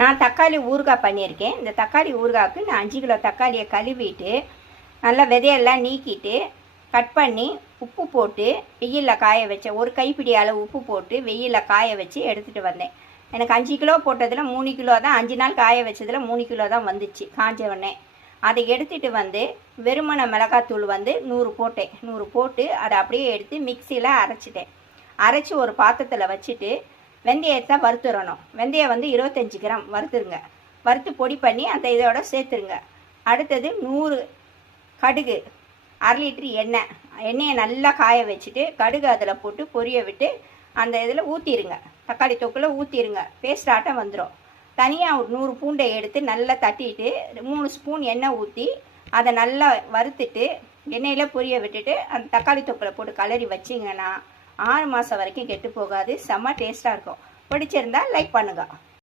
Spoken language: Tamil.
நான் தக்காளி ஊறுகாய் பண்ணியிருக்கேன். இந்த தக்காளி ஊறுகாய்க்கு நான் 5 கிலோ தக்காளியை கழுவிட்டு நல்லா விதையெல்லாம் நீக்கிட்டு கட் பண்ணி உப்பு போட்டு வெயிலில் காய வச்சேன். ஒரு கைப்பிடி அளவு உப்பு போட்டு வெயிலில் காய வச்சு எடுத்துகிட்டு வந்தேன். எனக்கு 5 கிலோ போட்டதில் 3 கிலோ தான், 5 நாள் காய வச்சதில் 3 கிலோ தான் வந்துச்சு காஞ்ச உடனே. அதை எடுத்துகிட்டு வந்து வெறுமனை மிளகாத்தூள் 100 போட்டேன். 100 போட்டு அதை அப்படியே எடுத்து மிக்சியில் அரைச்சிட்டேன். அரைச்சி ஒரு பாத்திரத்தில் வச்சுட்டு வெந்தயத்தை வறுத்துடணும். வெந்தயம் 25 கிராம் வறுத்துருங்க. வறுத்து பொடி பண்ணி அந்த இதோட சேர்த்துருங்க. அடுத்தது 100 கடுகு, 1/2 லிட்டர் எண்ணெயை நல்லா காய வச்சுட்டு கடுகு அதில் போட்டு பொரிய விட்டு அந்த இதில் ஊற்றிடுங்க. தக்காளி தொக்கில் ஊற்றிடுங்க. பேஸ்ட் ஆட்டம் வந்துடும். தனியாக ஒரு 100 பூண்டை எடுத்து நல்லா தட்டிட்டு 3 ஸ்பூன் எண்ணெய் ஊற்றி அதை நல்லா வறுத்துட்டு எண்ணெயில் பொரிய விட்டுட்டு அந்த தக்காளி தொக்கில் போட்டு கலரி வச்சிங்கன்னா 6 மாதம் வரைக்கும் கெட்டு போகாது. செம்ம டேஸ்ட்டாக இருக்கும். பிடிச்சிருந்தா லைக் பண்ணுங்கள்.